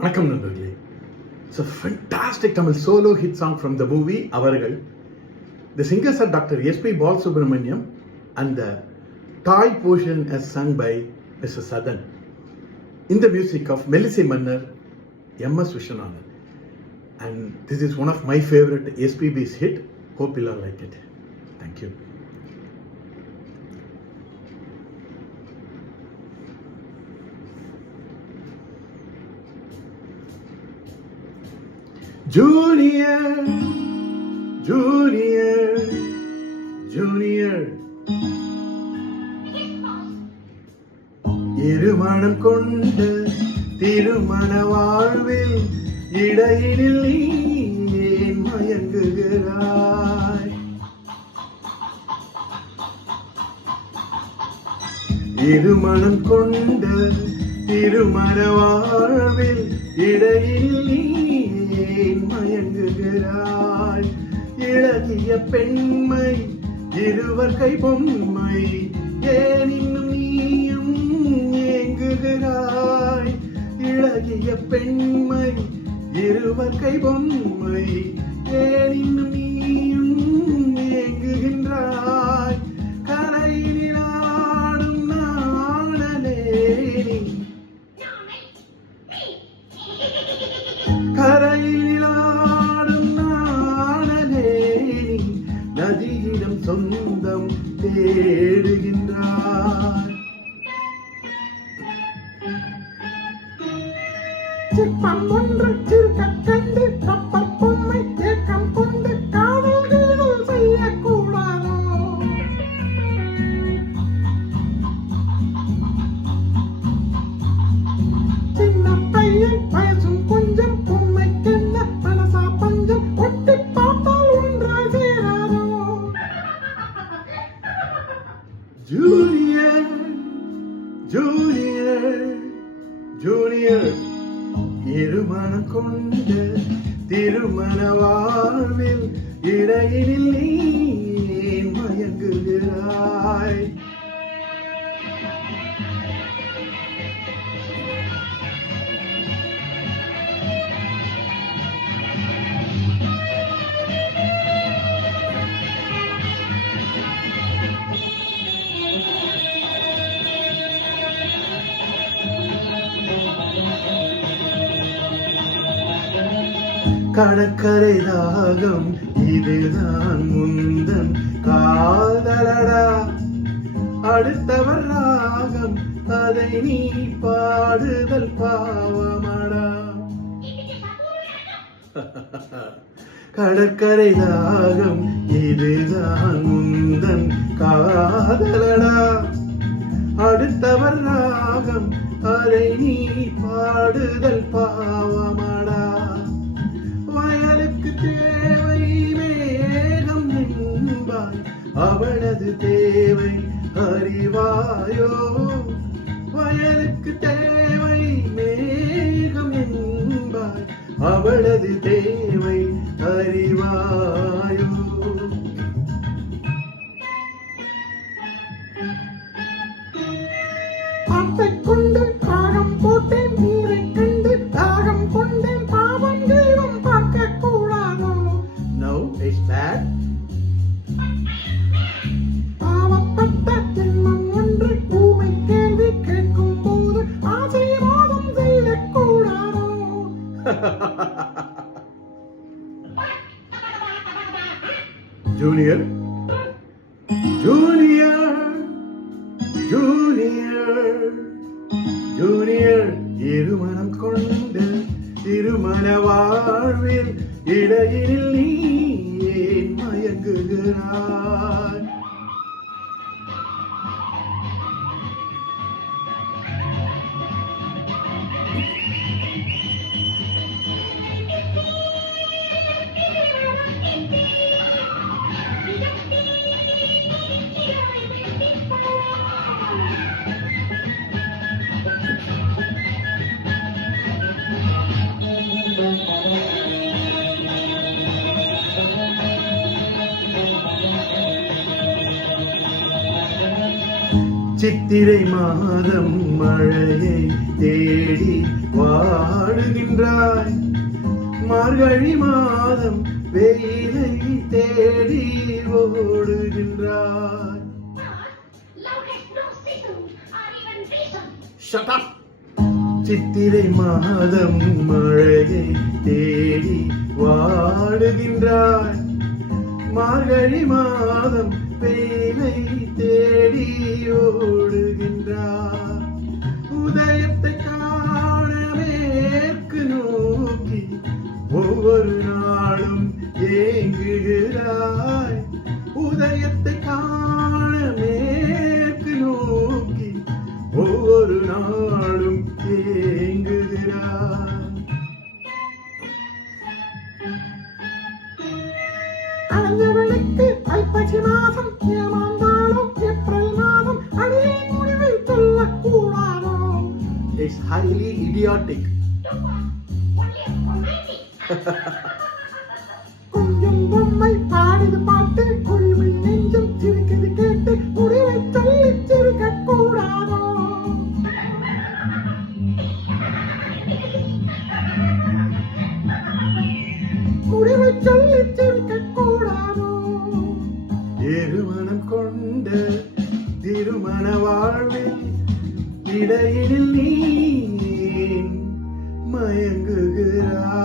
வணக்கம் நண்பர்களே. It's a fantastic Tamil solo hit song from the movie Avargal. The singers are Dr. S.P. Balasubramaniam and the toy portion is sung by Mr. Sadan. In the music of Melissy Mannar, M.S. Vishwanathan. And this is one of my favorite SPB's hit. Hope you'll all like it. Thank you. Junior, Junior, Junior. இருமணம் கொண்ட திருமண வாழ்வில் இடையினில் நீ ஏன் மயங்குகிறாய்? இருமணம் கொண்ட திருமண வாழ்வில் இடையினில் நீ ஏன் மயங்குகிறாய்? இளகிய பெண்மை இருவர் கை பொம்மை ஏன் இன்னும் நீயும் ஏங்குகிறாய்? இளகிய பெண்மை இருவர் கை பொம்மை ஏன் இன்னும் நீயும் ஏங்குகின்றாய்? கரையினில் ஆடும் நாணலே கரையில் ஆடும் நாணலே நதியிடம் சொந்தம் தேடுகின்றார். சிற்பம் ஒன்று சிறுக கண்டு கப்பல் பொம்மை ஏக்கம் கொண்டு காதல் கீதல் செய்யக்கூடாதோ? சின்ன பையன் வயசும் கொஞ்சம் பொம்மைக்கென்ன மனசா பஞ்சம் ஒட்டி பார்த்தால் ஒன்றாய் சேராதோ? Junior, junior, junior. இருமணம் கொண்ட திருமண வாழ்வில் இடையினில் நீ ஏன் மயங்குகிறாய்? கடற்கரை ராகம் இதுதான் முந்தன் காதலடா, அடுத்தவர் ராகம் அதை நீ பாடுதல் பாவமடா. கடற்கரை ராகம் இதுதான் முந்தன் காதலடா, அடுத்தவர் ராகம் அதை நீ பாடுதல் பாவமடா. வயலுக்கு தேவை மேகம் என்பாய், அவளது தேவை அறிவாயோ? வயலுக்கு தேவை மேகம் என்பாய், அவளது தேவை அறிவாயோ? ஆசை கொண்டு ராகம் போட்டேன், நீரை கண்டு தாகம் கொண்டேன், பாவம் தெய்வம் பார்க்க கூடாதோ? No, it's bad. பாவப்பட்ட ஜென்மம் ஒன்று பூவை கேள்வி கேட்கும் போது ஆசை மோதம் செய்யக்கூடாதோ? Junior, Junior, Junior, Junior. இருமணம் கொண்ட திருமண வாழ்வில் இடையினில் நீ ஏன் மயங்குகிறாய்? சித்திரை மாதம் மழையை தேடி வாட வாடுகின்றாய் மார்கழி மாதம் வெயிலை தேடி ஓடுகின்றாய். Shut up! சித்திரை மாதம் மழையை தேடி வாடுகின்றாய் மார்கழி மாதம் வெயிலை தேடி ஓடுகின்றாய். உதயத்தை காண மேற்கு நோக்கி ஒவ்வொரு நாளும் ஏங்குகிறாய். உதயத்தை காண மேற்கு நோக்கி ஒவ்வொரு நாளும் ஏங்குகிறாய். அலைஞர்களுக்கு ஐப்பசி மாதம் ஏமாந்தாலும் ஏப்ரல் மாதம் அடியே முடிவை சொல்லக்கூடாதோ. It's highly idiotic. கொஞ்சம் பொம்மை பாடுது பாட்டு குழிமை நெஞ்சம் சிரிக்கிறது கேட்டு முடிவை சொல்லி சிரிக்க கூடாதோ. முடிவை சொல்லி சிரிக்க கூடாதோ. ஏறுமனம் கொண்ட திருமண வாழ்வில் இடையில் நீ மயங்குகிறாய்.